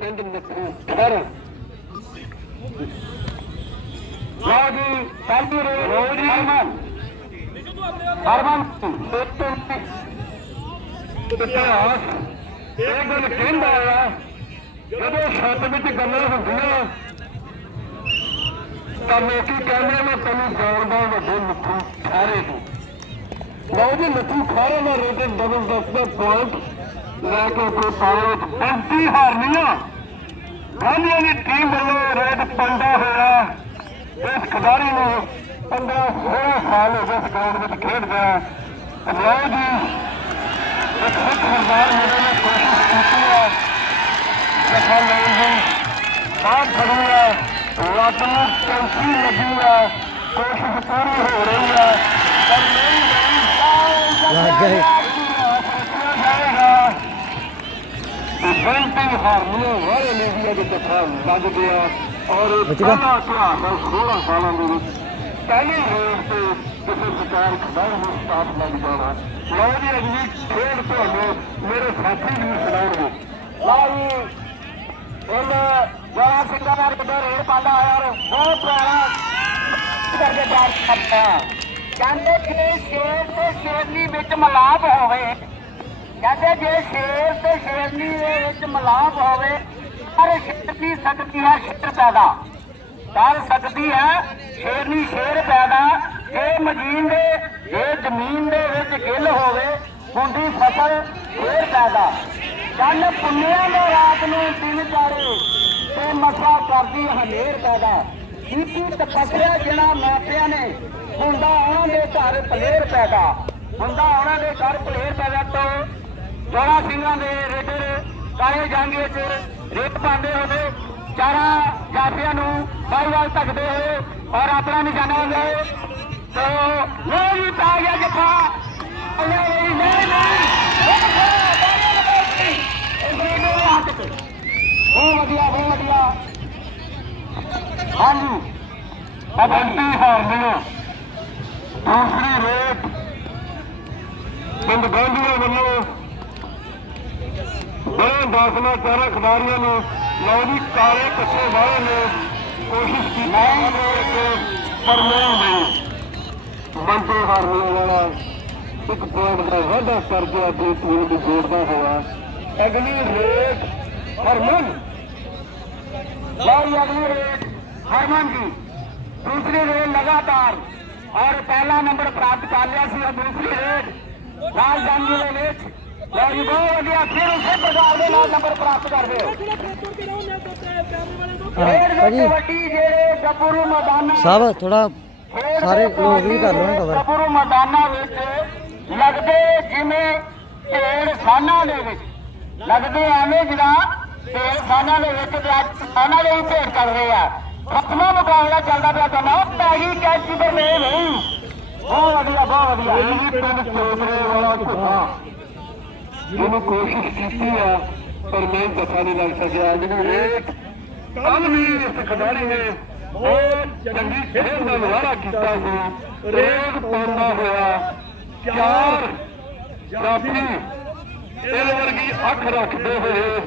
ਪਿੰਡ ਨੱਥੂ ਖਰ ਸਾਡੀ ਰੋਜ਼ ਹਰਮਨ ਹਰਮਨ ਇਤਿਹਾਸ ਇਹ ਗੱਲ ਕਹਿੰਦਾ ਆ ਜਦੋਂ ਛੱਤ ਵਿੱਚ ਗੱਲਾਂ ਹੁੰਦੀਆਂ ਤਾਂ ਲੋਕੀ ਕਹਿੰਦੇ ਮੈਂ ਤੈਨੂੰ ਜਾਣਦਾ ਵੱਡੇ ਮਿੱਠੂ ਸਾਰੇ ਤੋਂ। ਲਓ ਜੀ, ਮਿੱਠੂ ਖਾਰੇ ਦਾ ਰੇਟਡ ਡਬਲ ਦਸ ਪੁਆਇੰਟ ਲੈ ਕੇ ਵਿੱਚ 35 ਹਾਰਨੀਆਂ। ਗਾਂਧੀਆਂ ਦੀ ਟੀਮ ਵੱਲੋਂ ਰੇਟ ਪੰਡਾ ਹੋਇਆ ਇਸ ਖਿਡਾਰੀ ਨੂੰ 15 16 ਸਾਲ ਹੋ ਗਏ ਵਿੱਚ ਖੇਡਦਾ ਲਓ ਜੀ ਇੱਕ ਸਿੱਖ ਸਰਦਾਰ ਮੇਰੇ ਨੇ ਕੋਸ਼ਿਸ਼ ਕੀਤੀ ਹੈ ਜਫਾ ਲੈਣ ਦੀ ਬਾਹਰ ਫੜੀ ਹੈ ਲੱਤ ਨੂੰ ਕੈਂਸੀ ਲੱਗੀ ਹੈ ਕੋਸ਼ਿਸ਼ ਪੂਰੀ ਹੋ ਰਹੀ ਹੈ ਪਰ ਨਹੀਂ ਨਹੀਂ ਲੱਗ ਗਏ। ਬੰਟੀ ਹਾਰਮੋਨੀਅਮ ਵਾਲੇ ਮੀਡੀਆ ਦੇ ਜਥਾ ਲੱਗ ਗਿਆ ਔਰ ਵਿੱਚ ਗਾ? ਪਹਿਲਾ ਇਤਿਹਾਸ ਹੈ 16 ਸਾਲਾਂ ਦੇ ਵਿੱਚ ਪਹਿਲੀ ਰੇਡ ਤੇ ਕਿਸੇ ਸਰਕਾਰ ਖਬਰ ਨੂੰ ਸਟਾਪ ਲੱਗ ਜਾਣਾ ਲਓ ਜੀ ਅਗਲੀ ਖੇਡ ਤੁਹਾਨੂੰ ਮੇਰੇ ਸਾਥੀ ਵੀ ਸੁਣਾਉਣਗੇ ਲਓ ਜੀ ਉਹਨਾਂ ਜਵਾ ਸਿੰਘਾਂ ਦਾ ਕਿਤੇ ਰੇਡ ਪਾਉਂਦਾ ਹੋਇਆ ਔਰ ਬਹੁਤ ਪੁਰਾਣਾ ਕਰਕੇ ਬਾਤ ਕਰਦਾ ਕਹਿੰਦੇ ਕਿ ਸ਼ੇਰ ਤੇ ਸ਼ੇਰਨੀ ਵਿੱਚ ਮਲਾਪ ਹੋਵੇ ਕਹਿੰਦੇ ਜੇ ਸ਼ੇਰ ਤੇ ਸ਼ੇਰਨੀ ਦੇ ਵਿੱਚ ਮਲਾਪ ਹੋਵੇ, ਪਰ ਸ਼ਕਤੀ ਸਕਦੀ ਹੈ ਸ਼ੇਰ ਪੈਦਾ। ਕਰ ਸਕਦੀ ਹੈ ਸ਼ੇਰਨੀ ਸ਼ੇਰ ਪੈਦਾ। ਇਹ ਮਜੀਨ ਦੇ ਇਹ ਜ਼ਮੀਨ ਦੇ ਵਿੱਚ ਗਿੱਲ ਹੋਵੇ ਹੁੰਦੀ ਫਸਲ ਸ਼ੇਰ ਪੈਦਾ। ਚੰਨ ਪੁੰਨਿਆਂ ਦੇ ਰਾਤ ਨੂੰ ਦਿਨ ਚਾੜੇ ਤੇ ਮਸਾ ਕਰਦੀ ਹਨੇਰ ਪੈਦਾ। ਕੀਤੀ ਤਪੱਸਿਆ ਜਿਹੜਾ ਮਾਪਿਆਂ ਨੇ ਹੁੰਦਾ ਉਹਨਾਂ ਦੇ ਘਰ ਪਲੇਰ ਪੈਦਾ। ਹੁੰਦਾ ਉਹਨਾਂ ਦੇ ਘਰ ਪਲੇਰ ਪੈਦਾ ਤੋਂ ਜੋੜਾ ਸਿੰਘਾਂ ਦੇ ਰੇਡਰ ਕਾਲੇ ਜਾਂਗੇ ਚ ਰੇਤ ਪਾਉਂਦੇ ਹੋਵੇ ਚਾਰਾਂ ਜਾਫੀਆਂ ਨੂੰ ਬਾਈਵਾਲ ਤੱਕਦੇ ਹੋਏ ਔਰ ਆਪਣਾ ਨਿਸ਼ਾਨਾ ਜਾਏ ਤੋ ਲੋ ਜੀ ਪਾ ਗਿਆ ਜੱਫਾ। ਦੇ ਹੱਥ ਤੇ ਬਹੁਤ ਵਧੀਆ ਬਹੁਤ ਵਧੀਆ। ਹਾਂਜੀ। ਅਬੰਤੀ ਹਾਰਨੀਆਂ ਦੂਸਰੀ ਰੇਟ ਪਿੰਡ ਗਾਂਧੀਆਂ ਵੱਲੋਂ ਬੜੇ ਦੱਸਣਾ ਚਾਰਾ ਖਿਡਾਰੀਆਂ ਨੂੰ ਲਓ ਜੀ, ਕਾਲੇ ਕੱਛੇ ਵਾਲੇ ਨੇ ਕੋਸ਼ਿਸ਼ ਕੀਤੀ। ਪਰ ਨਹੀਂ ਹੋਈ ਬੰਦੇ ਹਾਰਨੀਆਂ ਵਾਲਾ ਇੱਕ ਪੁਆਇੰਟ ਦਾ ਵਾਧਾ ਕਰਕੇ ਆਪਣੀ ਟੀਮ ਨੂੰ ਜੋੜਦਾ ਹੋਇਆ ਅਗਲੀ ਰੇਟ ਹਰਮਨ। ਲਓ ਅਗਲੀ ਰੇਟ ਹਰਮਨ ਜੀ। ਦੂਸਰੀ ਰੇਟ ਲਗਾਤਾਰ। ਔਰ ਪਹਿਲਾ ਨੰਬਰ ਪ੍ਰਾਪਤ ਕਰ ਲਿਆ ਸੀ, ਔਰ ਦੂਸਰੀ ਰੇਟ ਰਾਜਧਾਨੀ ਦੇ ਵਿੱਚ ਲਓ ਜੀ ਬਹੁਤ ਵਧੀਆ ਫਿਰ ਉਸੇ ਪ੍ਰਕਾਰ ਦੇ ਨਾਲ ਨੰਬਰ ਪ੍ਰਾਪਤ ਕਰਦੇ ਹੋ ਹਾਂ, ਖੇਡ ਭਾਜੀ। ਵਿੱਚ ਕਬੱਡੀ ਜਿਹੜੇ ਗੱਭਰੂ ਮੈਦਾਨਾਂ ਸਭ ਥੋੜਾ ਸਾਰੇ ਦੇ ਲੋਕ ਵੀ ਕਰ ਲੈਣ cover। ਗੱਭਰੂ ਮੈਦਾਨਾਂ ਵਿੱਚ ਲੱਗਦੇ ਜਿਵੇਂ ਢੇਰ ਸਾਨਾਂ ਦੇ ਵਿੱਚ। ਲੱਗਦੇ ਐਵੇਂ ਜਿਹੜਾ ਢੇਰ ਸਾਨਾਂ ਦੇ ਵਿੱਚ ਤੇ ਅੱਜ ਸਾਨਾਂ ਦੇ ਹੀ ਢੇਰ ਚੱਲ ਰਹੇ ਆ ਖਤਮਾ ਮੁਕਾਬਲਾ ਚੱਲਦਾ ਪਿਆ ਤਾਂ ਪੈ ਗਈ ਕੈਚ ਪਰ ਨਹੀਂ ਨਹੀਂ ਬਹੁਤ ਵਧੀਆ ਬਹੁਤ ਵਧੀਆ। ਇਹ ਵੀ ਪਿੰਡ ਚੋਤਰੇ ਵਾਲਾ ਝੁੱਗਾ ਜਿਹਨੂੰ ਕੋਸ਼ਿਸ਼ ਕੀਤੀ ਆ, ਪਰ ਮੈਂ ਦਫਾ ਨਹੀਂ ਲੱਗ ਸਕਿਆ। ਜਿਹਨੂੰ ਰੇਟ ਕੱਲ ਵੀ ਇਸ ਖਿਡਾਰੀ ਨੇ ਬਹੁਤ ਚੰਗੀ ਖੇਡ ਦਾ ਮੁਜ਼ਾਹਰਾ ਕੀਤਾ ਸੀ। ਰੇਟ ਪਾਉਂਦਾ ਹੋਇਆ ਚਾਰ ਜਾਫੀ ਇਹ ਵਰਗੀ ਅੱਖ ਰੱਖਦੇ ਹੋਏ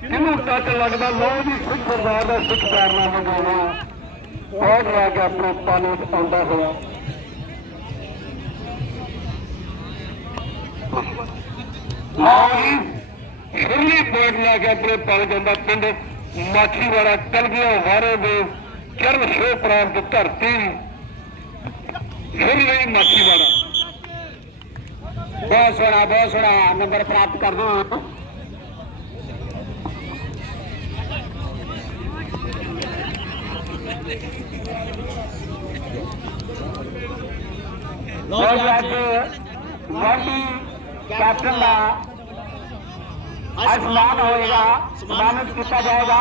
ਕਿਹਨੂੰ ਟੱਚ ਲੱਗਦਾ? ਲੋ ਜੀ, ਸਿੱਖ ਸਰਦਾਰ ਦਾ ਸਿੱਖ ਕਾਰਨਾਮਾ ਗਾਉਣਾ ਬਹੁਤ ਲੈ ਕੇ ਆਪਣੇ ਪਾਲੇ ਆਉਂਦਾ ਹੋਇਆ। ਜੀ ਸ਼ਿਰਲੀ ਪੁਆਇੰਟ ਲੈ ਕੇ ਆਪਣੇ ਪਲ ਜਾਂਦਾ ਪਿੰਡ ਮਾਛੀਵਾੜਾ ਕਲਗੀਆਂ ਵਾਰੇ ਦੇ ਚਰਨ ਸ਼ੋ ਪ੍ਰਾਂਤ ਧਰਤੀ। ਸ਼ਿਰਲੀ ਮਾਛੀਵਾੜਾ। ਬਹੁਤ ਸੋਹਣਾ ਬਹੁਤ ਸੋਹਣਾ ਨੰਬਰ ਪ੍ਰਾਪਤ ਕਰਦੇ ਹੋ ਲੋ ਜੀ ਅੱਜ ਵਾਲੀ ਕੈਪਟਨ ਦਾ ਅੱਜ ਸਨਮਾਨ ਹੋਏਗਾ ਸਨਮਾਨਿਤ ਕੀਤਾ ਜਾਏਗਾ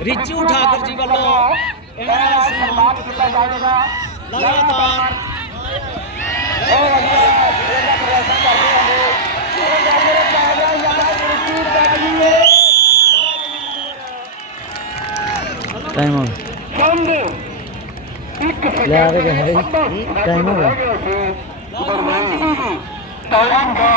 ਰਿਚੂ ਠਾਕਰ ਜੀ ਵੱਲੋਂ ਇਹਨਾਂ ਦਾ ਸਨਮਾਨ ਕੀਤਾ ਜਾਏਗਾ ਲਗਾਤਾਰ ਬਹੁਤ ਵਧੀਆ ਇਹਦਾ ਪ੍ਰਦਰਸ਼ਨ ਕਰਦੇ ਹੋਏ ਇਹ ਟਾਈਮ ਦਾ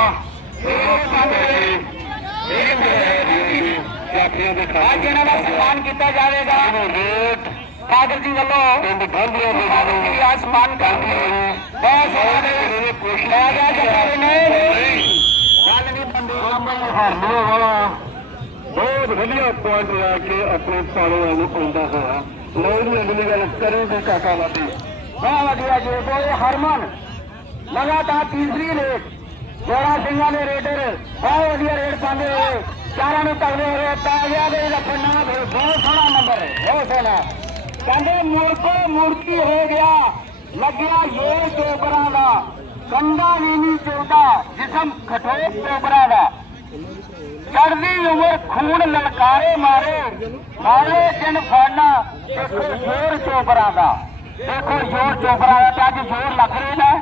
ਅੱਜ ਇਹਨਾਂ ਦਾ ਸਨਮਾਨ ਕੀਤਾ ਜਾਵੇਗਾ ਕਾਦਰ ਜੀ ਵੱਲੋਂ ਪਿੰਡ ਗਾਂਧੀਆਂ ਦੇ ਕਾਦਰ ਜੀ ਦਾ ਸਨਮਾਨ ਕਰਦੇ ਬਹੁਤ ਸੋਹਣਾ ਨੇ ਲੈ ਗਿਆ ਜੱਫਾ ਨਹੀਂ ਗੱਲ ਨਹੀਂ ਬੰਦੀ ਹਾਰਨੇ ਵਾਲਾ ਬਹੁਤ ਵਧੀਆ ਪੁਆਇੰਟ ਲੈ ਕੇ ਆਪਣੇ ਪਾਲੇ ਨੂੰ ਆਉਂਦਾ ਹੋਇਆ ਲਓ ਜੀ ਅਗਲੀ ਗੱਲ ਕਰੂਗੇ ਕਾਕਾ ਲਾਡੀ ਬਹੁਤ ਵਧੀਆ ਜੀ ਬੋਲੇ ਹਰਮਨ ਲਗਾਤਾਰ ਤੀਸਰੀ ਰੇਟ ਜੋੜਾ ਸਿੰਘਾਂ ਦੇ ਰੇਡਰ ਬਹੁਤ ਵਧੀਆ ਰੇਟ ਪਾਉਂਦੇ ਹੋਏ ਚਾਰਾਂ ਨੂੰ ਤਗੜੇ ਹੋ ਰਹੇ ਪੈ ਗਿਆ ਦੇ ਲੱਖਣਾ ਬਹੁਤ ਸੋਹਣਾ ਨੰਬਰ ਹੈ, ਬਹੁਤ ਸੋਹਣਾ ਕਹਿੰਦੇ ਮੁਰਕੋ ਮੁਰਕੀ ਹੋ ਗਿਆ, ਲੱਗਿਆ ਇਹ ਚੋਬਰਾਂ ਦਾ। ਕੰਡਾ ਵੀ ਨਹੀਂ ਚੋਦਾ ਜਿਸਮ ਖਟੋਏ ਚੋਬਰਾਂ ਦਾ। ਚੜਦੀ ਉਮਰ ਖੂਨ ਲਲਕਾਰੇ ਮਾਰੇ ਮਾਰੇ ਦਿਨ ਫੜਨਾ ਦੇਖੋ ਜ਼ੋਰ ਚੋਬਰਾਂ ਦਾ। ਦੇਖੋ ਜ਼ੋਰ ਚੋਬਰਾਂ ਦਾ ਤੇ ਅੱਜ ਜ਼ੋਰ ਲੱਗ ਰਿਹਾ ਨਾ।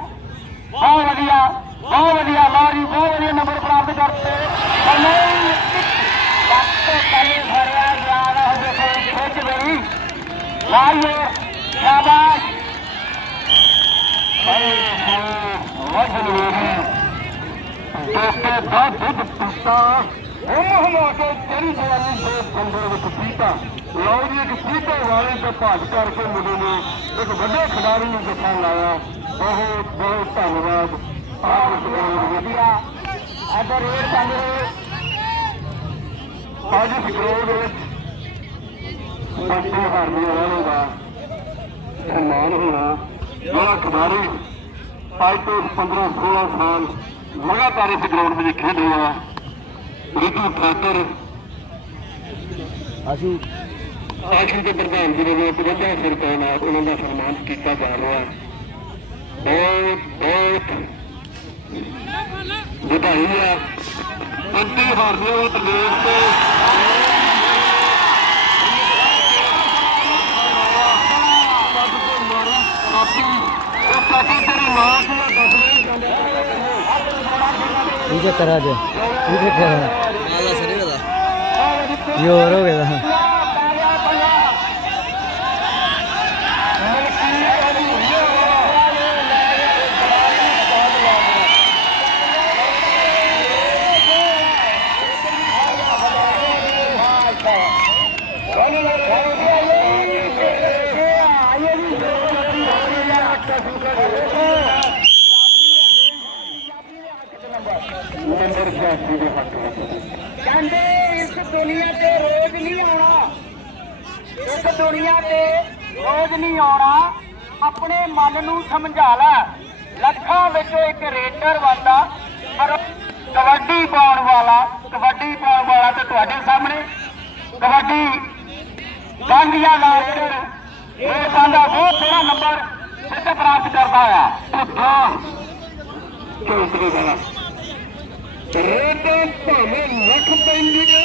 ਬਹੁਤ ਵਧੀਆ। ਬਹੁਤ ਵਧੀਆ ਲਾਰੀ ਬਹੁਤ ਵਧੀਆ ਨੰਬਰ ਪ੍ਰਾਪਤ ਕਰਦੇ ਹਮੇ ਵਕਤ ਕਲੇ ਭਰਿਆ ਜਾ ਰਹਾ ਦੇਖੋ ਖਿੱਚ ਗਈ ਲਾਈਏ ਸ਼ਾਬਾਸ਼ ਦੋਸਤੋ ਦਾ ਦੁੱਧ ਪੀਤਾ ਉਹ ਹੋ ਕੇ ਤੇਰੀ ਜਵਾਨੀ ਦੇ ਬੰਦੇ ਵਿੱਚ ਪੀਤਾ ਲਓ ਜੀ ਇੱਕ ਪੀਤੇ ਵਾਲੇ ਤੇ ਭੱਜ ਕਰਕੇ ਮੁੰਡੇ ਨੇ ਇੱਕ ਵੱਡੇ ਖਿਡਾਰੀ ਨੂੰ ਜਫਾ ਲਾਇਆ ਬਹੁਤ ਬਹੁਤ ਧੰਨਵਾਦ ਆਪ ਜੀ ਵਧੀਆ ਅੱਜ ਰੇਡ ਚੱਲ ਰਹੀ ਅੱਜ ਸਕਰੋਲ ਦੇ ਵਿੱਚ ਬੰਦੇ ਹਾਰਨੇ ਵਾਲੇ ਦਾ ਸਨਮਾਨ ਹੋਣਾ ਜਿਹੜਾ ਖਿਡਾਰੀ ਅੱਜ ਤੋਂ 15 16 ਸਾਲ ਲਗਾਤਾਰ ਇਸ ਗਰਾਊਂਡ ਵਿੱਚ ਖੇਡ ਰਿਹਾ ਰਿਤੂ ਠਾਕਰ ਆਸ਼ੂ ਆਖਰੀ ਦੇ ਪ੍ਰਧਾਨ ਜੀ ਵੱਲੋਂ ਪੰਜਾਹ ਸਿਰ ਰੁਪਏ ਉਹਨਾਂ ਦਾ ਸਨਮਾਨ ਕੀਤਾ ਜਾ ਰਿਹਾ ਬਹੁਤ ਬਹੁਤ ਵਧਾਈ ਹੈ। ਅੰਤੀ ਹਾਰਦੇ ਹੋ ਤਲੇਰ ਤੇ। ਕੀ ਚੱਕਰ ਆ ਅੱਜ ਕੀ ਚੱਕਰ ਆ ਆਲਾ ਸਰੀ ਦਾ। ਇਹ ਹੋਰ ਹੋ ਗਿਆ ਦਾ ਨੰਬਰ 86 ਦੇ ਹੱਕ ਵਿੱਚ ਕਹਿੰਦੇ ਇਸ ਦੁਨੀਆ ਤੇ ਰੋਜ਼ ਨਹੀਂ ਆਉਣਾ ਇਸ ਦੁਨੀਆ ਤੇ ਰੋਜ਼ ਨਹੀਂ ਆਉਣਾ, ਆਪਣੇ ਮਨ ਨੂੰ ਸਮਝਾ ਲੈ। ਲੱਖਾਂ ਵਿੱਚੋਂ ਇੱਕ ਰੇਡਰ ਬੰਦਾ ਕਬੱਡੀ ਪਾਉਣ ਵਾਲਾ, ਕਬੱਡੀ ਪਾਉਣ ਵਾਲਾ ਤੇ ਤੁਹਾਡੇ ਸਾਹਮਣੇ। ਕਬੱਡੀ ਗਾਂਧੀਆਂ ਦਾ ਇਹ ਬੰਦਾ ਬਹੁਤ ਸੋਹਣਾ ਨੰਬਰ ਸਿੱਧ ਪ੍ਰਾਪਤ ਕਰਦਾ ਹੈ ਪੁੱਠਾ ਚੌਂਕੜੇ ਵਾਲਾ ਰੇਡੇ ਭਾਵੇਂ ਲੱਖ ਪੈਂਦੀਆਂ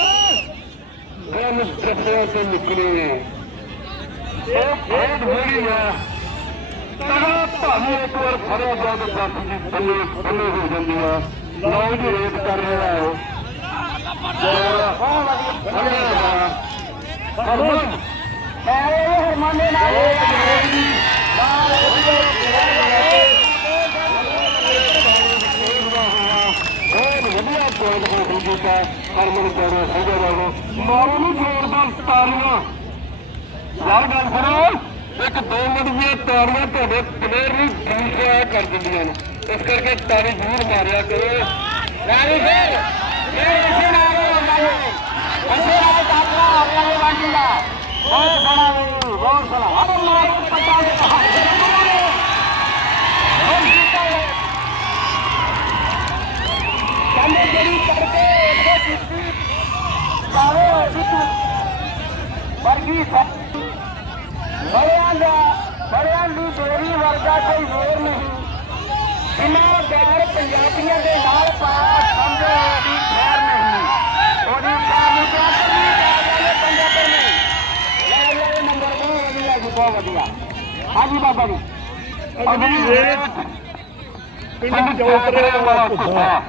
ਗੱਲ ਦੱਸਿਆ ਤੇ ਨਿਕਲੇ ਇਹ ਹੋਈ ਆ ਤਗਾ ਭਾਵੇਂ ਇੱਕ ਵਾਰ ਫੜਿਆ ਜਾ ਬਾਪੂ ਦੀ ਬੱਲੇ ਬੱਲੇ ਹੋ ਜਾਂਦੀ ਆ ਲਓ ਜੀ ਰੇਟ ਕਰ ਰਿਹਾ ਹੈ ਹਰਮਨ ਹਰਮਨ ਦੇ ਨਾਲ ਬਹੁਤ ਵਧੀਆ ਪੁਆਇੰਟ ਹਾਸਲ ਕੀਤਾ ਹਰਮਨ ਪਿਆਰਾ ਸੋਝਾ ਵਾਲੋ ਮਾਰੂ ਨੂੰ ਜ਼ੋਰਦਾਰ ਤਾਲੀਆਂ ਯਾਰ ਗੱਲ ਸੁਣੋ ਇੱਕ ਦੋ ਮਿੰਟ ਦੀਆਂ ਤਾਲੀਆਂ ਤੁਹਾਡੇ ਪਲੇਅਰ ਨੂੰ ਦੂਸਰਾ ਕਰ ਦਿੰਦੀਆਂ ਨੇ ਇਸ ਕਰਕੇ ਤਾਲੀ ਜ਼ਰੂਰ ਮਾਰਿਆ ਕਰੋ ਰਾਣੀ ਫੇਰ ਇਹ ਇਸੇ ਨਾਲ ਹੁੰਦਾ ਹੈ ਇਸੇ ਨਾਲ ਕਾਪੜਾ ਆਪਣਾ ਇਹ ਵੰਡਦਾ ਬਹੁਤ ਸੋਹਣਾ ਵੀ ਬਹੁਤ ਸੋਹਣਾ ਅਬ ਮਾਰ ਪਤਾ ਦੇ ਹੱਥ ਦੇ ਮਾਰੇ ਹੋਰ ਕੀਤਾ ਹੈ ਕਹਿੰਦੇ ਜਿਹੜੀ ਕਰਕੇ ਇੱਥੇ ਕੀਤੀ ਕਾਵੇ ਸਿੱਧੂ ਵਰਗੀ ਸੱਤ ਬੜਿਆਂ ਦਾ ਬੜਿਆਂ ਦੀ ਡੋਰੀ ਵਰਗਾ ਕੋਈ ਹੋਰ ਨਹੀਂ ਜਿੰਨਾ ਪਿਆਰ ਪੰਜਾਬੀਆਂ ਦੇ ਨਾਲ ਪਾਇਆ ਸਮਝੋ ਉਹਦੀ ਖੈਰ ਨਹੀਂ ਉਹਦੀ ਖੈਰ ਨੂੰ ਕਰਨੀ ਚਾਹੀਦੀ ਪੰਜਾਬਰ ਨਹੀਂ ਲੈ ਲੈ ਨੰਬਰ ਬਹੁਤ ਵਧੀਆ ਜੀ ਬਹੁਤ ਵਧੀਆ ਹਾਂਜੀ ਬਾਬਾ ਜੀ ਅਗਲੀ ਰੇਟ ਪਿੰਡ ਚੌਤਰੇ ਵਾਲਾ ਕੁੱਤਾ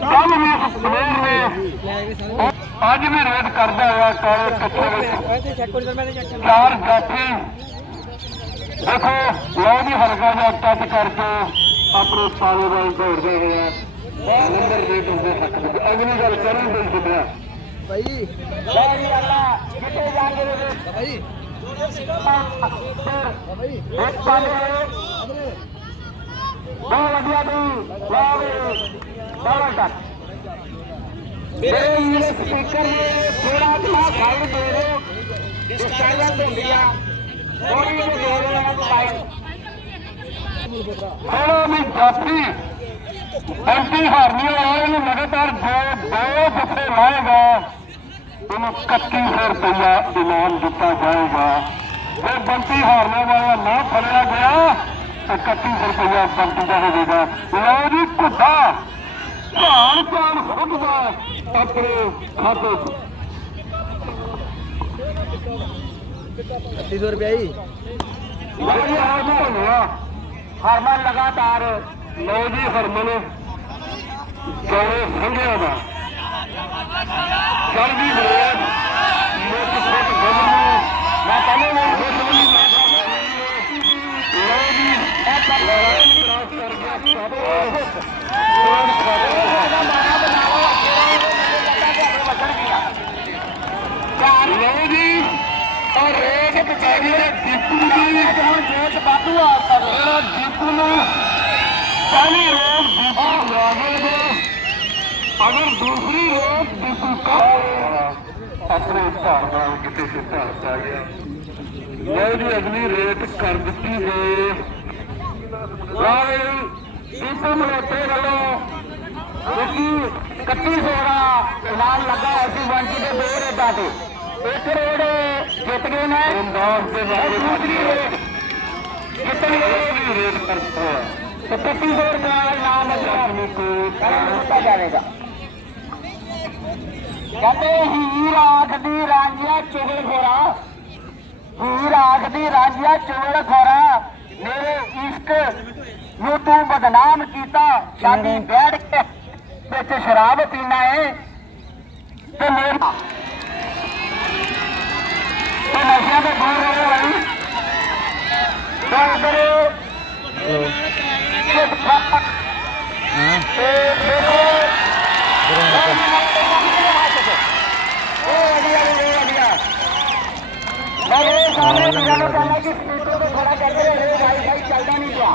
ਕੱਲ ਇਸ ਪਲੇਅਰ ਨੇ ਅੱਜ ਵੀ ਰੇਟ ਕਰਦਾ ਹੋਇਆ ਕਾਲੇ ਕੱਛੇ ਵਿੱਚ। ਚਾਰ ਜਾਫੀ ਦੇਖੋ ਲਓ ਜੀ ਹਲਕਾ ਜਿਹਾ ਟੱਚ ਕਰਕੇ ਆਪਣੇ ਪਾਲੇ ਵੱਲ ਦੌੜਦੇ ਹੋਏ ਆ। ਨੰਬਰ ਹੁੰਦੇ ਹੱਕ ਵਿੱਚ। ਅਗਲੀ ਗੱਲ ਕਰਨ ਦੇ ਜਿੱਦਿਆ ਭਾਈ। ਬੈਰੀ ਅੱਲਾ ਕਿੱਥੇ ਜਾਂਦੇ ਨੇ। ਭਾਈ। ਬਹੁਤ ਵਧੀਆ ਦੀ ਵਾਹ ਵੀ। ਬਾਵਾ ਤੱਕ। ਮੇਰੇ ਸਪੀਕਰ ਨੇ ਥੋੜਾ ਜਿਹਾ ਸਾਈਡ ਦੇ ਦਿਓ। ਡਿਸਟਰਬੈਂਸ ਹੁੰਦੀ ਆ ਥੋੜੀ ਜਿਹੀ ਦੇ ਨਾ ਸਾਈਡ ਹੈਲੋ ਵੀ ਜਾਫੀ ਐਂਟੀ ਹਾਰਨੀਆਂ ਵਾਲੇ ਨੂੰ ਲਗਾਤਾਰ ਦੋ ਦੋ ਜੱਫੇ ਲਾਏਗਾ। ਉਹਨੂੰ 3100 ਰੁਪਇਆ ਇਨਾਮ ਦਿੱਤਾ ਜਾਏਗਾ। ਜੇ ਬੰਟੀ ਹਾਰਨੇ ਵਾਲਾ ਨਾ ਫੜਿਆ ਗਿਆ ਤਾਂ 3100 ਰੁਪਇਆ ਬੰਟੀ ਦਾ ਹੋਵੇਗਾ। ਲਓ ਜੀ ਕੁੱਤਾ ਧਾਨ ਧਾਨ ਫੁੱਟਦਾ ਆਪਣੇ 'ਚ 3100 ਰੁਪਏ ਜੀ। ਲਓ ਜੀ ਹਰਮਨ ਹੋਇਆ ਹਰਮਨ ਲਗਾਤਾਰ ਲਓ ਜੀ ਹਰਮਨ। ਚੌੜੇ ਸੰਘਿਆ ਦਾ। ਚੜ੍ਹਦੀ ਬਲੇਡ ਮੁੱਖ ਫੁੱਟ ਗੱਭਰੂ ਮੈਂ ਪਹਿਲੇ ਵੀ ਲਓ ਜੀ ਇਹ ਤਾਂ ਲਾਈਨ ਕ੍ਰਾਸ ਕਰ ਗਿਆ ਸਭ ਕੋਡ ਕਰ ਇਹਦਾ ਮਾਰਾ ਬਣਾਓ ਚਾਰ ਲਓ ਜੀ ਔਰ ਰੇਟ ਬਚਾਈ ਹੈ ਦੀਪੂ ਦੀ ਹੁਣ ਜੇਠ ਬਾਦੂ ਆ ਕਰ ਜਿਹੜਾ ਦੀਪੂ ਨੂੰ ਪਹਿਲੀ ਰੋਕ ਦੀਪੂ ਲਾਗੇ ਦੇ। ਅਗਰ ਦੂਸਰੀ ਰੋਕ ਦੀਪੂ ਕਾ ਆਪਣੇ ਘਰ ਨਾਲ ਕਿਤੇ ਸਿੱਧਾ ਆ ਗਿਆ। ਲਓ ਜੀ ਅਗਲੀ ਰੇਟ ਕਰ ਦਿੱਤੀ ਹੈ ਲਾਵੇ ਦੀਪੂ ਮਲੋਤੇ ਵੱਲੋਂ ਕਿਉਂਕਿ 31 ਸੋੜਾ ਇਨਾਮ ਲੱਗਾ ਹੋਇਆ ਸੀ ਵੰਟੀ ਦੇ ਦੋ ਰੇਟਾਂ ਤੇ ਇੱਕ ਰੇਡ ਜਿੱਤ ਗਏ ਨੇ। ਅੰਦਾਜ਼ ਦੇ ਔਰ ਦੂਸਰੀ ਰੇਡ ਜਿੱਤਣੀ ਵੀ ਰੇਟ ਕਰਤਾ ਤੇ 31 ਸੌ ਰੁਪਏ ਦਾ ਇਨਾਮ ਅਜਾ ਦਿੱਤਾ ਜਾਵੇਗਾ ਕਹਿੰਦੇ ਹੀਰ ਆਖਦੀ ਰਾਂਝਿਆ ਚੁਗਲ ਖੋਰਾ ਹੀਰ ਆਖਦੀ ਰਾਂਝਿਆ ਚੁਗਲ ਖੋਰਾ ਮੇਰੇ ਇਸ਼ਕ ਨੂੰ ਤੂੰ ਬਦਨਾਮ ਕੀਤਾ ਸ਼ਾਦੀ ਬੈਠ ਕੇ ਵਿੱਚ ਸ਼ਰਾਬ ਪੀਣਾ ਏ ਤੇ ਮੇਰਾ ਤੇ ਨਸ਼ਿਆਂ ਤੋਂ ਦੂਰ ਰਹੋ ਭਾਈ ਤੇ ਚੁੱਪ ਚਾਪ ਹਾਂ। ਤੇ ਦੇਖੋ। ਵਧੀਆ ਜੀ, ਉਹ ਵਧੀਆ। ਮੈਂ ਇਹ ਸਾਰੇ ਵੀਰਾਂ ਨੂੰ ਕਹਿੰਦਾ ਕਿ ਸਪੀਕਰ ਨੂੰ ਥੋੜਾ ਕਰਦੇ ਰਹੇ ਭਾਈ ਭਾਈ ਚੱਲਦਾ ਨਹੀਂ ਪਿਆ।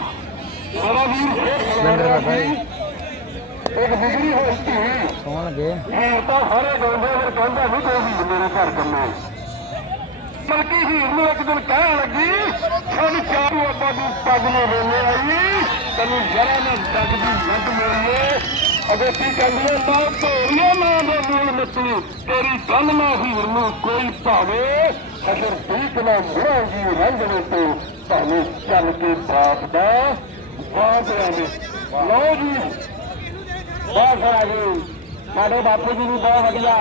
ਮੇਰਾ ਵੀਰ। ਲੰਗਰ ਦਾ ਇੱਕ ਬਿਜਲੀ ਹੋਈ ਸੀ। ਸੌਣ ਲੱਗੇ? ਇਹ ਤਾਂ ਸਾਰੇ ਗਾਉਂਦੇ ਫਿਰ ਕਹਿੰਦਾ ਨਹੀਂ ਕੋਈ ਵੀ ਮੇਰੇ ਘਰ ਕੰਮੇ ਮਲਕੀ ਹੀਰ ਨੂੰ ਇੱਕ ਦਿਨ ਕਹਿਣ ਲੱਗੀ, ਸਾਨੂੰ ਚਾਰੂ ਅੱਬਾ ਦੀ ਪੱਗ ਨੇ ਵੇਲੇ ਆਈ। ਤੈਨੂੰ ਜਰਾ ਨਾ ਜੱਗ ਦੀ ਮੱਦ ਮਿਲੀਏ ਅਗੇ ਕੀ ਕਹਿੰਦੀ ਹੈ ਮਾਂ ਧੋਰੀਏ ਮਾਂ ਦੇ ਮੂਲ ਮਿੱਟੀ, ਤੇਰੀ ਕੰਨ ਨਾ ਹੀਰ ਨੂੰ ਕੋਈ ਭਾਵੇ। ਅਗਰ ਠੀਕ ਨਾ ਮਿਲਾਂਗੀ ਰੰਜਣੇ ਤੇ, ਤੁਹਾਨੂੰ ਚੱਲ ਕੇ ਬਾਪ ਦਾ ਬਾਪ ਆਵੇ ਲਓ ਜੀ ਬਹੁਤ ਜੀ ਸਾਡੇ ਬਾਪੂ ਜੀ ਨੂੰ ਬਹੁਤ ਵਧੀਆ।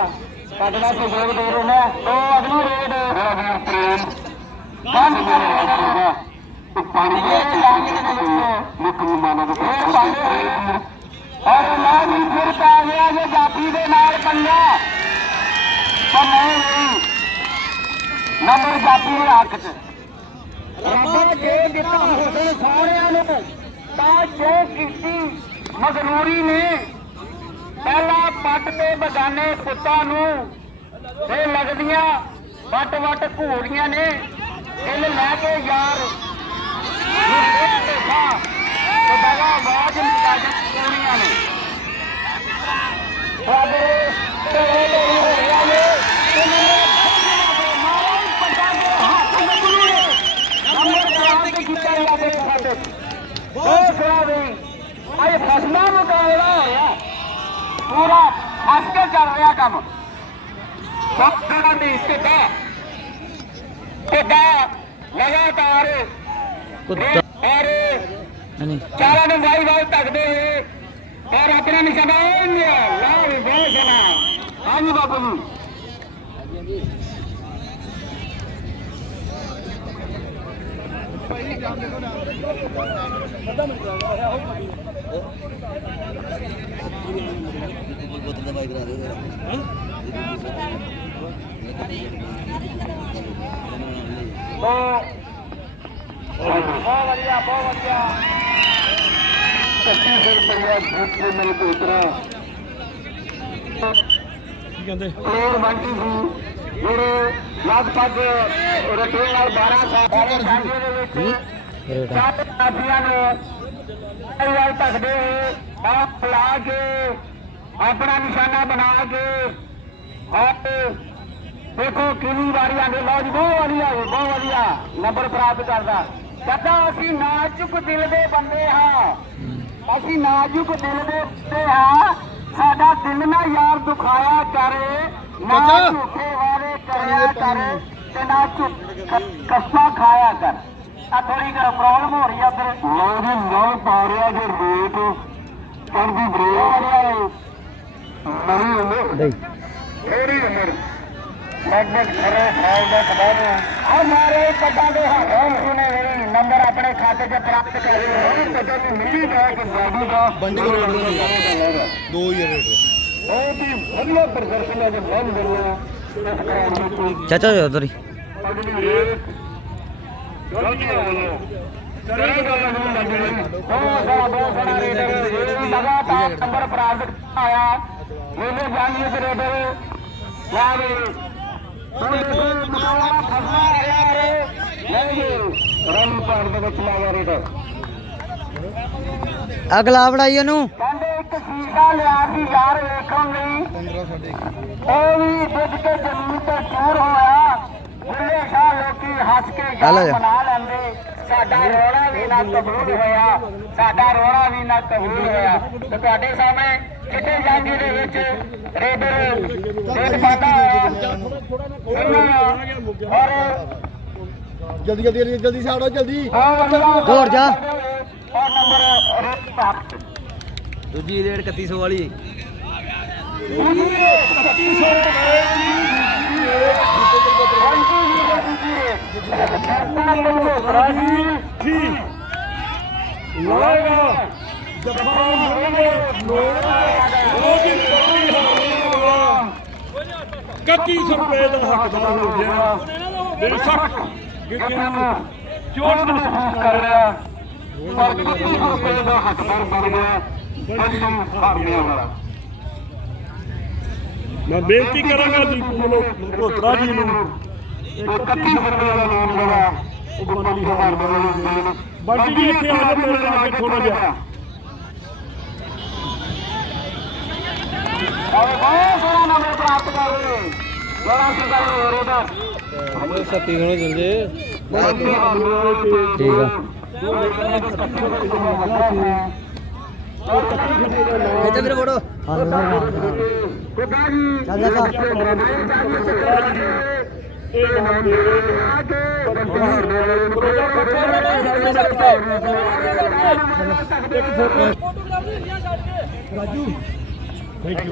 ਸਾਡੇ ਨਾਲ ਸਹਿਯੋਗ ਦੇ ਰਹੇ ਨੇ ਉਹ ਅਗਲੀ ਰੇਡ ਬੰਦ ਕਰ ਰਹੇ ਉਹ ਪਾਣੀ ਦੇ ਮੁੱਖ ਮਹਿਮਾਨਾਂ ਦਾ ਔਰ ਮੈਂ ਵੀ ਫਿਰ ਪੈ ਗਿਆ ਜੇ ਜਾਤੀ ਦੇ ਨਾਲ ਪੰਗਾ। ਪਰ ਨਹੀਂ। ਨੰਬਰ ਜਾਤੀ ਦੇ ਹੱਕ ਚ। ਰੱਬ ਜੇ ਦਿੱਤਾ ਹੁਸਨ ਸਾਰਿਆਂ ਨੂੰ ਤਾਂ ਜੋ ਕੀਤੀ ਮਗਰੂਰੀ ਨੇ ਪਹਿਲਾ ਪੱਟ ਤੇ ਬਗਾਨੇ ਪੁੱਤਾਂ ਨੂੰ ਤੇ ਲੱਗਦੀਆਂ ਵੱਟ ਵੱਟ ਘੂੜੀਆਂ ਨੇ ਦਿਲ ਲੈ ਕੇ ਯਾਰ। ਨੂੰ ਦੇਖ ਤੇ ਬਗਾ ਆਵਾਜ਼ ਨੇ ਤੇਰੇ ਲਈ ਹੋ ਨੇ ਬਹੁਤ ਖਰਾਬ ਹੈ ਆਏ ਫਸਲਾਂ ਮੁਕਾਬਲਾ ਹੋਇਆ। ਪੂਰਾ ਹੱਸ ਕੇ ਚੱਲ ਰਿਹਾ ਕੰਮ ਸਭ ਤਰ੍ਹਾਂ ਦੀ ਸਥਿਤੀ ਕਿੱਦਾਂ ਲਗਾਤਾਰ ਕੁੱਤਾ। ਔਰ ਨਹੀਂ। ਚਾਰਾਂ ਨੂੰ ਵਾਈ ਵਾਈ ਤੱਕਦੇ ਹੋਏ ਔਰ ਆਪਣਾ ਨਿਸ਼ਾਨਾ ਲਾਓ ਬਹੁਤ ਸੋਹਣਾ ਹਾਂਜੀ ਬਾਬੂ ਜੀ। ਬਹੁਤ ਬਹੁਤ ਵਧੀਆ ਬਹੁਤ ਵਧੀਆ ਪੱਚੀ ਸੌ ਰੁਪਇਆ ਜੁੱਟ ਕੇ ਮਿਲ ਕੇ ਉਤਰਾ ਕੀ ਕਹਿੰਦੇ? ਪਲੇਅਰ ਬੰਟੀ ਸੀ ਜਿਹੜੇ ਲਗਭਗ ਰਟੇ ਨਾਲ 12 ਸਾਲ ਦੇ ਵਿੱਚ ਚਾਰ ਸਾਥੀਆਂ ਨੂੰ ਵਾਲ ਤੱਕਦੇ ਹੋਏ ਆਪ ਲਾ ਕੇ ਆਪਣਾ ਨਿਸ਼ਾਨਾ ਬਣਾ ਕੇ ਆਪ ਦੇਖੋ ਕਿੰਨੀ ਵਾਰੀ ਆਂਦੇ ਲਓ ਜੀ ਬਹੁਤ ਵਧੀਆ ਜੀ ਬਹੁਤ ਵਧੀਆ ਨੰਬਰ ਪ੍ਰਾਪਤ ਕਰਦਾ। ਕਹਿੰਦਾ ਅਸੀਂ ਨਾਜ਼ੁਕ ਦਿਲ ਦੇ ਬੰਦੇ ਹਾਂ। ਅਸੀਂ ਨਾਜ਼ੁਕ ਦਿਲ ਦੇ ਬੰਦੇ ਹਾਂ। ਸਾਡਾ ਦਿਲ ਨਾ ਯਾਰ ਦੁਖਾਇਆ ਕਰੇ ਨਾ ਝੂਠੇ ਵਾਰੇ ਕਰਿਆ ਕਰ ਤੇ ਨਾ ਝੂਠ ਕਸਮਾਂ ਖਾਇਆ ਕਰ ਆ ਥੋੜੀ ਜਿਹੀ ਪ੍ਰੋਬਲਮ ਹੋ ਰਹੀ ਆ ਉਧਰ ਲਓ ਜੀ ਨਾਲ ਪਾ ਰਿਹਾ ਜੇ ਰੇਟ ਕਰਦੀ ਬ੍ਰੇਕ ਨਹੀਂ ਉਮਰ ਦੇ ਥੋੜੀ ਉਮਰ ਲਗਭਗ 18 ਸਾਲ ਦਾ ਖਿਡਾਰੀ ਆ ਮਾਰੇ ਪੱਟਾਂ ਦੇ ਹੱਥੋਂ ਸੁਨੇ ਵੀ ਨੰਬਰ ਆਪਣੇ ਖਾਤੇ 'ਚ ਪ੍ਰਾਪਤ ਕਰ ਰਹੇ ਉਹਨੂੰ ਪਤਾ ਨਹੀਂ ਮਿਲੀ ਦਾ ਕਿ ਬਾਬੂ ਦਾ ਬੰਡੀ ਕੋ ਰੇਟ ਦਾ ਦੋ ਹੀ ਰੇਟ। ਬਹੁਤ ਹੀ ਵਧੀਆ ਪ੍ਰਦਰਸ਼ਨ ਹੈ ਜੇ ਬੰਦ ਕਰਨਾ ਇਸ ਕਰਾਉਣ ਨੂੰ ਕੋਈ ਚਾਚਾ ਜੀ ਉਧਰ ਹੀ। ਲਗਾਤਾਰ ਨੰਬਰ ਪ੍ਰਾਪਤ ਆਇਆ। ਜਾਨੀ ਹੁਣ ਰਿਹਾ ਰੇ ਨਹੀਂ ਰਨ ਪਾਰ ਦੇ ਵਿੱਚ ਲਾਇਆ ਰੇਟ। ਅਗਲਾ ਫੜਾਈ ਉਹਨੂੰ। ਕਹਿੰਦੇ ਇੱਕ ਸ਼ੀਸ਼ਾ ਲਿਆ ਸੀ ਯਾਰ ਵੇਖਣ ਲਈ 15 ਸਾਡੇ ਉਹ ਵੀ ਡਿੱਗ ਕੇ ਜ਼ਮੀਨ ਤੇ ਚੂਰ ਹੋਇਆ। ਬੁੱਲੇ ਸ਼ਾਹ ਲੋਕੀ ਹੱਸ ਕੇ ਆ ਗਾਲ ਲੈ ਜਾ। ਬਣਾ ਲੈਂਦੇ। ਸਾਡਾ ਰੋਣਾ ਵੀ ਨਾ ਕਬੂਲ ਹੋਇਆ। ਸਾਡਾ ਰੋਣਾ ਵੀ ਨਾ ਕਬੂਲ ਹੋਇਆ। ਤੇ ਤੁਹਾਡੇ ਸਾਹਮਣੇ ਕਿਤੇ ਜਾਗੀ ਦੇ ਵਿੱਚ ਰੇਡਰ ਰੇਡ ਪਾਤਾ ਹੋਇਆ ਔਰ ਜਲਦੀ ਜਲਦੀ ਜਲਦੀ ਸਾੜੋ ਜਲਦੀ। ਦੌੜ ਜਾ। ਰੇਡ ਦੂਜੀ ਰੇਟ 3100 ਵਾਲੀ। ਕੱਤੀ ਰੁਪਏ ਦਾ ਹੱਕਦਾਰ ਹੋ ਗਿਆ। ਬੇਸ਼ੱਕ। ਚੋਟ ਮਹਿਸੂਸ ਕਰ ਰਿਹਾ। ਪਰ 25 ਰੁਪਏ ਦਾ ਹੱਕਦਾਰ ਬਣ ਗਿਆ ਬੰਦੀ ਹਾਰਨੇ ਵਾਲਾ। ਮੈਂ ਬੇਨਤੀ ਕਰਾਂਗਾ ਦੀਪੂ ਨੂੰ ਮਲਹੋਤਰਾ ਜੀ ਨੂੰ। ਇਹ 31 ਰੁਪਏ ਦਾ ਲੋਨ ਜਿਹੜਾ ਉਹ ਬੰਦੀ ਵਾਲੇ ਦੇਣ ਬਾਕੀ ਜੀ ਇੱਥੇ ਆ ਜਾ ਮੇਰੇ ਨਾਲ ਕੇ ਥੋੜਾ ਜਿਹਾ ਔਰ ਬਹੁਤ ਸੋਹਣਾ ਨੰਬਰ ਪ੍ਰਾਪਤ ਕਰ ਰਹੇ ਬੜਾ ਸੁੰਦਰ ਹੋ ਰਿਹਾ ਦਾ ਸੱਤੀ ਹੋਣੇ ਚਲ ਜੇ ਬੰਦੀ ਹਾਰਨੇ ਵਾਲੇ ਠੀਕ ਆ ਇੱਥੇ ਵੀਰੇ ਫੋਟੋ ਕੋਟਾ ਜੀ ਚੱਲ ਜਾ ਇਹ ਨਾਮ ਦੇ ਆ ਕੇ ਬੰਦੀ ਹਾਰਨੇ ਵਾਲੇ ਨੂੰ ਥੈਂਕ ਯੂ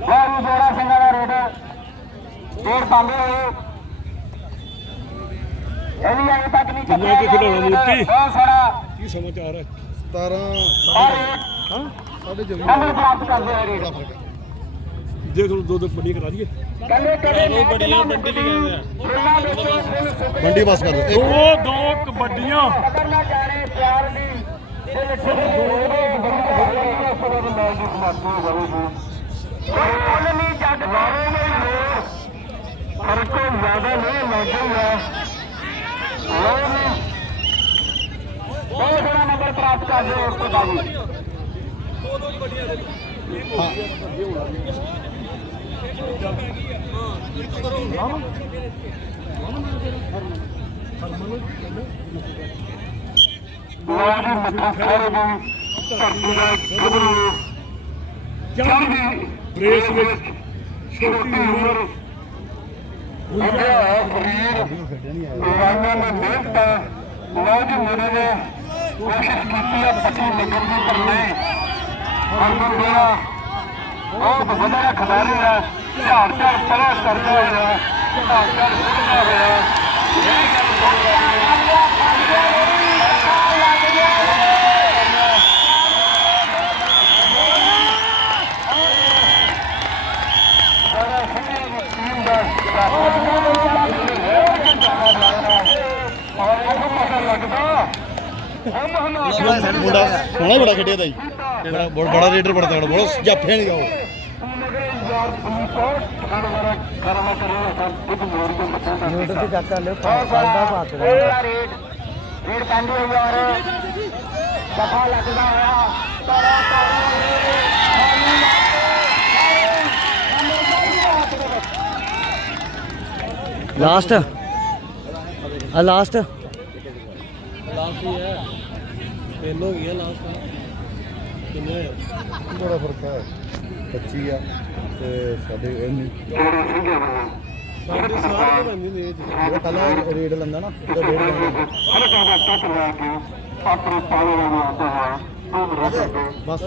ਵਾਹ ਜੋੜਾ ਸਿੰਘਾਂ ਦਾ ਰੇਡ। ਡੇਢ ਪਾਉਂਦੇ ਹੋਏ ਇਹ ਵੀ ਅਜੇ ਤੱਕ ਨਹੀਂ ਕਿੰਨਾ ਕੁ ਖਿਡੌਣਾ ਮੂਰਤੀ? ਬਹੁਤ ਸਾਰਾ ਕੀ ਸਮਾਚਾਰ ਹੈ? 17 ਔਰ ਹਾਂ? ਸਾਡੇ ਜਮੀ। ਨੰਬਰ ਪ੍ਰਾਪਤ ਕਰਦੇ ਹੋਏ ਰੇਡ ਦੇਖ ਲਓ ਦੋ ਦੋ ਪੱਡੀ ਕਰਾ ਦਈਏ। ਕਹਿੰਦੇ ਕਦੇ ਬੜੀਆਂ ਮੰਡੀ ਮੰਡੀ ਪਾਸ ਕਰ ਦੇ ਦੋ ਦੋ ਕਬੱਡੀਆਂ। ਕਦਰ ਨਾ ਜਾਣੇ ਪਿਆਰ ਦੀ ਦਿਲ ਕੋਲ ਨਹੀਂ ਜੱਗ ਬਾਰੇ ਨਹੀਂ ਪਰ ਕੋਈ ਜ਼ਿਆਦਾ ਨਹੀਂ ਲੱਗੇਗਾ ਬਹੁਤ ਬੜਾ ਨੰਬਰ ਪ੍ਰਾਪਤ ਕਰਦੇ ਹੋ ਉਸ ਤੋਂ ਬਾਅਦ। ਲੋਕ ਦੀ ਮੱਥਾ ਖੜੇ ਦੀ ਧਰਤੀ ਦਾ ਗੱਭਰੂ ਚੜ੍ਹਦੀ ਰੇਸ ਵਿੱਚ ਛੋਟੀ ਉਮਰ ਉਹਦੇ ਸਰੀਰ ਰਵਾਨਾ ਨੇ ਮਿਹਨਤ ਲੋਕ ਮੇਰੇ ਨੇ ਕੋਸ਼ਿਸ਼ ਕੀਤੀ ਹੈ ਪੱਟੀ ਲੱਗਣ ਦੀ ਪਰ ਨਹੀਂ। ਹਰਮਨ ਮੇਰਾ ਬਹੁਤ ਵਧੀਆ ਖਿਡਾਰੀ ਹੈ। ਝਾੜ ਝਾੜ ਪਰਾਂ ਕਰਦਾ ਹੋਇਆ ਝਾੜ ਝਾੜ ਸੁਣਦਾ ਹੋਇਆ ਸਾਰਾ ਸਮੇਂ ਟੀਮ ਦਾ ਔਰ ਉਹ ਪਤਾ ਲੱਗਦਾ ਹਮ ਹਮ ਮੁੰਡਾ ਸੋਹਣਾ ਹੀ ਬੜਾ ਖੇਡਿਆ ਤਾਈ ਬੜਾ ਬੜਾ ਰੇਡਰ ਬੜਾ ਤਗੜਾ ਬੜਾ ਜਾਫੇ ਨਹੀਂ ਤੇ ਚੱਕ ਕਰ ਲਿਓ ਪੈਂਦੀ ਹੋਈ ਔਰ ਲੱਗਦਾ ਹੋਇਆ ਤਰਾ ਤਰਾ ਲਾਸਟ। ਆ ਲਾਸਟ। ਲਾਸਟ ਹੀ ਹੈ। ਤਿੰਨ ਹੋ ਲਾਸਟ। ਕਿੰਨੇ ਹੋਏ ਬੜਾ ਫ਼ਰਕ ਹੈ 25 ਆ ਤੇ ਸਾਡੇ ਇੰਨੀ ਸਾਡੇ ਸਾਰੇ ਬੰਦੀ ਨੇ ਜਿਹੜਾ ਕੱਲ ਰੇਡ ਲੰਦਾ ਨਾ ਉਹਦਾ ਰੇਡ ਲੰਦਾ ਹਲਕਾ ਦਾ ਟੱਕ ਲਾ ਕੇ ਆਪਣੇ ਪਾਲੇ ਨੂੰ ਆਉਂਦਾ ਹੈ ਉਹ ਰਹਿ ਕੇ ਬਸ।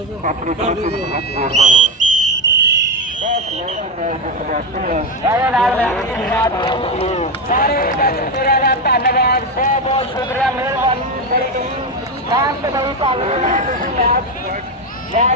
ਸਾਰੇ ਤੇਰਾ ਦਾ ਧੰਨਵਾਦ ਬਹੁਤ ਬਹੁਤ ਸ਼ੁਕਰੀਆ ਮਿਹਰਬਾਨੀ ਮੇਰੀ ਟੀਮ ਭਾਵੇਂ ਤੁਸੀਂ ਮੈਚ Yeah.